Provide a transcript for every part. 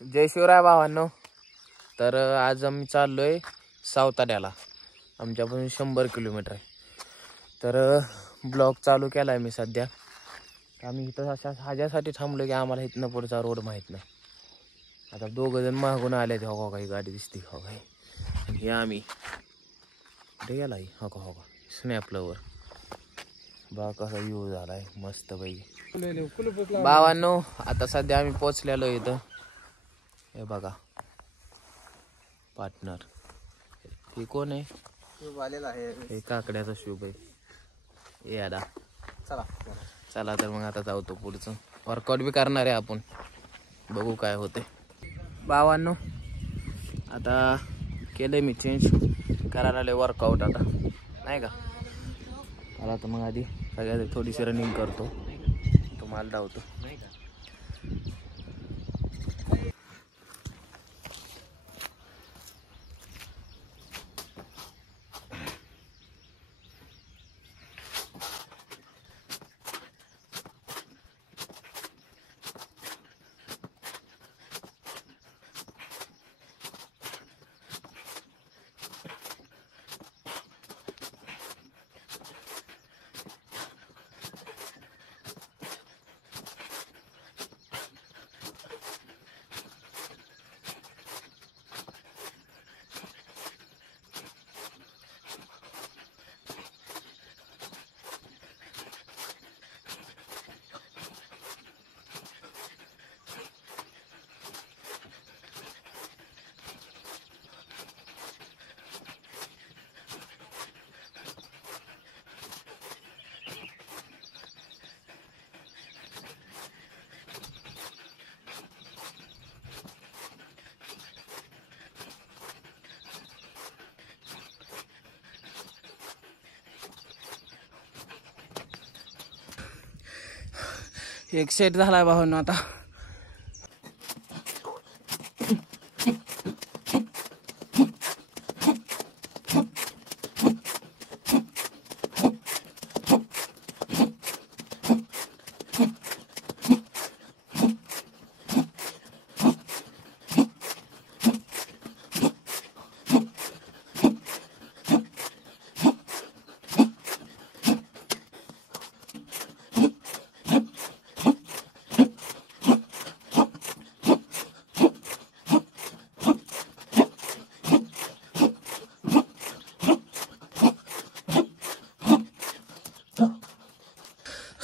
जय शिवराय भावांनो. तर आज आम्ही चाललोय सावताड्याला. आमच्यापासून 100 किलोमीटर आहे. तर ब्लॉग चालू केला आहे मी सध्या. आम्ही इथं अशा ह्याच्यासाठी थांबलो की आम्हाला इथनं पुढचा रोड माहीत नाही. आता दोघं जण मागून आले ते. हो काही गाडी दिसते. हो काही हे आम्ही कुठे गेला हो का स्नॅपलवर बा कसा व्ह्यू झालाय मस्त पैकी. भावांनो आता सध्या आम्ही पोचलेलो इथं. हे बघा पार्टनर. हे कोण आहे? शुभ आलेला आहे. हे काकड्याचा शुभ आहे. यादा चला चला. तर मग आता जाऊ तो पुढचं वर्कआउट बी करणार आहे आपण. बघू काय होते. भावांनो आता केलंय मी चेंज करायला आले वर्कआउट आता नाही का. मला तर मग आधी सगळ्यात थोडीशी रनिंग करतो तुम्हाला धावतो नाही का. एक सेट झालाय भावांनो आता.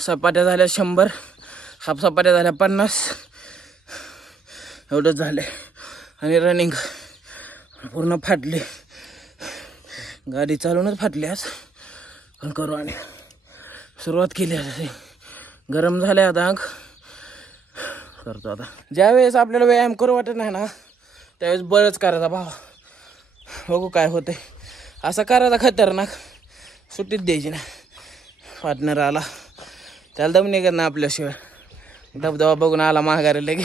सपाट्या झाल्या 100, हाफ सपाट्या झाल्या 50. एवढंच झाले आणि रनिंग पूर्ण फाटली. गाडी चालूनच फाटली आज. पण करू आणि सुरुवात केली. आता गरम झाले आता अंग करतो. आता ज्यावेळेस आपल्याला व्यायाम करू वाटत नाही ना त्यावेळेस बळच करायचा भाव. बघू काय होते. असं करायचा खतरनाक सुट्टीत द्यायची ना. पार्टनर आला त्याला दम निघत ना आपल्याशिवाय. धबधबा बघून आला माघारी लगे.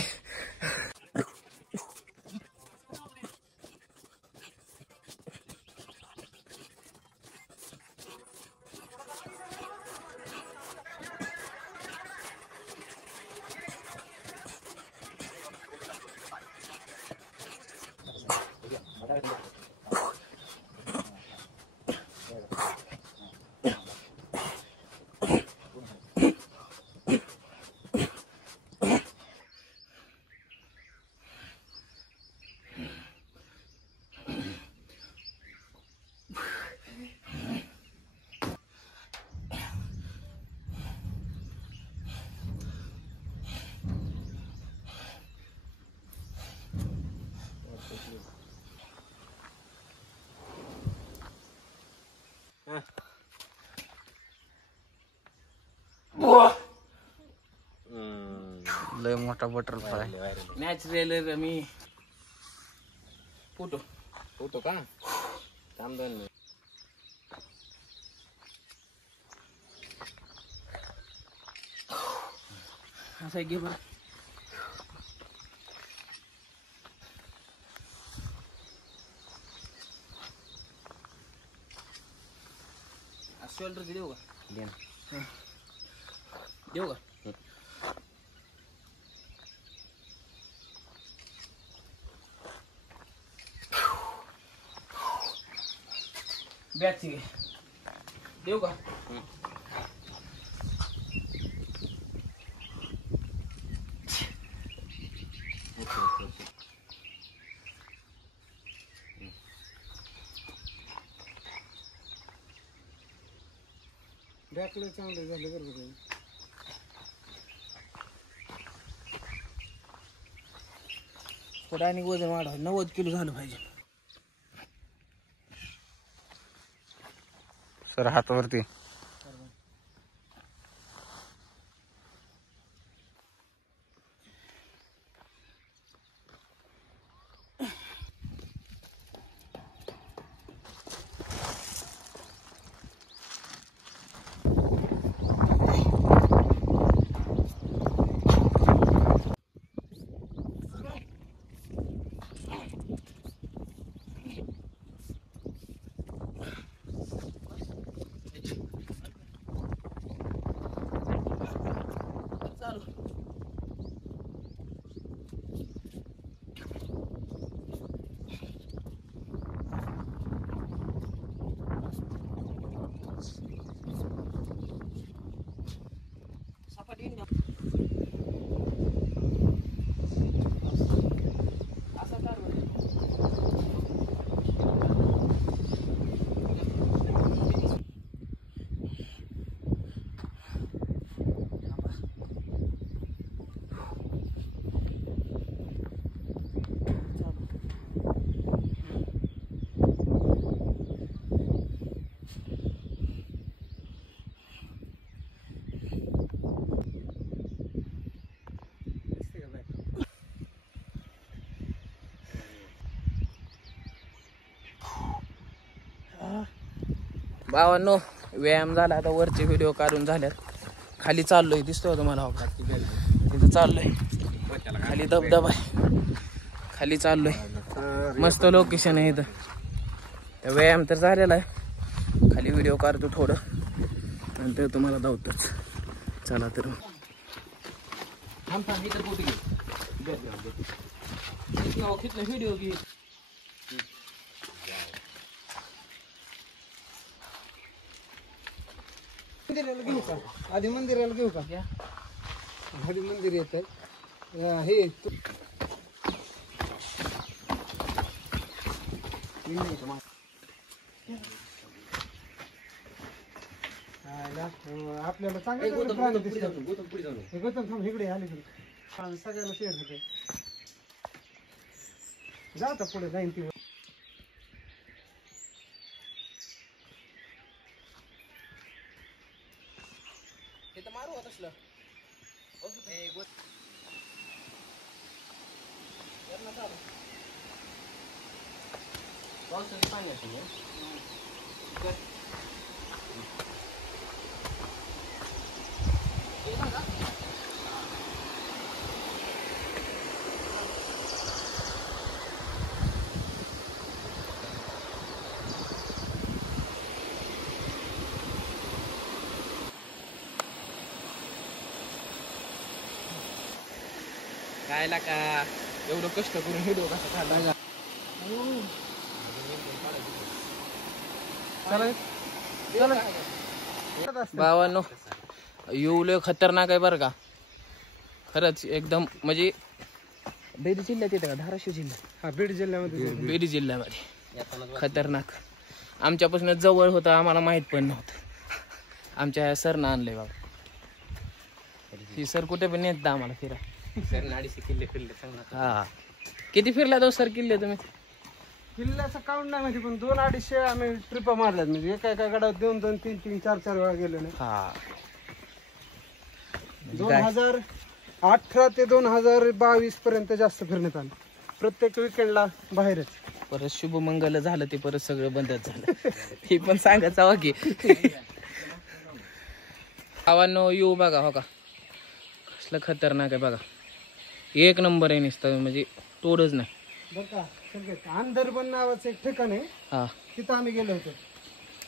लय मोठा बटरफ्लाय नॅचरल. मी फोटो फोटो का थांबन असं घे बरं. शोल्डर देऊ का देऊ का. बॅगची घे. देऊ का? बॅकला चांगलं झालं बरोबर आहे. थोडं आणि वजन वाढवा, 90 किलो झालं पाहिजे. सर हातावरती भावांनो, व्यायाम झाला. आता वरचे व्हिडिओ काढून झाल्यात. खाली चाललोय, दिसतोय तुम्हाला तिथं चाललोय. खाली धबधबा आहे, खाली चाललोय. मस्त लोकेशन आहे इथं. व्यायाम तर झालेला आहे. खाली व्हिडिओ काढतो थोडं, नंतर तुम्हाला धावतोच. चला तर व्हिडिओ घे. मंदिराला घेऊ का? आधी मंदिराला घेऊ का? आधी मंदिर येत हे आपल्याला चांगलं गौतम थांब इकडे आले सगळ्याला शेअर होते. जा आता पुढे जाईन ती. मारू असलं पावसाची पाणी असेल. खायला का एवढं कष्ट करून व्हिडिओ कसा काढला. भावांनो, येऊ खतरनाक आहे बरं का. खरंच एकदम म्हणजे बीड जिल्ह्यात येते का? धाराशिव जिल्ह्यात. हा, बीड जिल्ह्यामध्ये. बीड जिल्ह्यामध्ये खतरनाक. आमच्यापासून जवळ होतं, आम्हाला माहित पण नव्हतं. आमच्या सरनं आणलंय बाबा. ही सर कुठे पण नेत आम्हाला फिरा. सर 250 किल्ले फिरले. हा, किती फिरला तो सर किल्ले तुम्ही? किल्ल्याचं काउंट नाही माहिती, पण 200-250 आम्ही ट्रिपा मारल्यात. म्हणजे एका गडावर 2-2, 3-3, 4-4 वेळा गेलो ना. हा, 2018 ते 2022 पर्यंत जास्त फिरण्यात आलं. प्रत्येक विकेंडला बाहेरच. परत शुभमंगल झालं ते परत सगळं बंदच झालं. हे पण सांगायचं हवं की. आवानो येऊ बघा हो का, कसलं खतरनाक आहे बघा. एक नंबर आहे नुसतं, म्हणजे तोडच नाही बरं का. अंदरबन नावाचं एक ठिकाण आहे. हा, तिथं आम्ही गेलो होतो.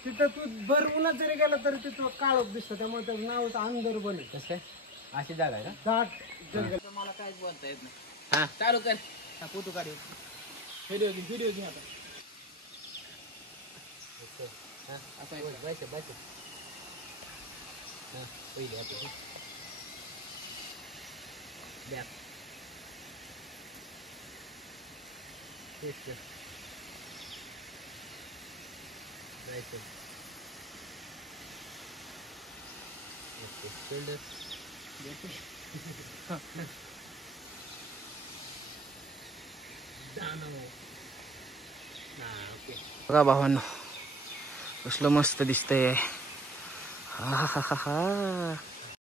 तिथं तू भर उन्हात जरी गेला तरी तिथं काळोख दिसतं. त्यामुळे त्याचं नावच अंदरबन आहे. कसं अशी जागा आहे का? दाट जंगल. मला काहीच बोलता येत नाही. हा, चालू कर. हा, फोटो काढ. व्हिडिओ घे आता. बघा भावांनो कसलं मस्त दिसतंय. हा हा हा हा.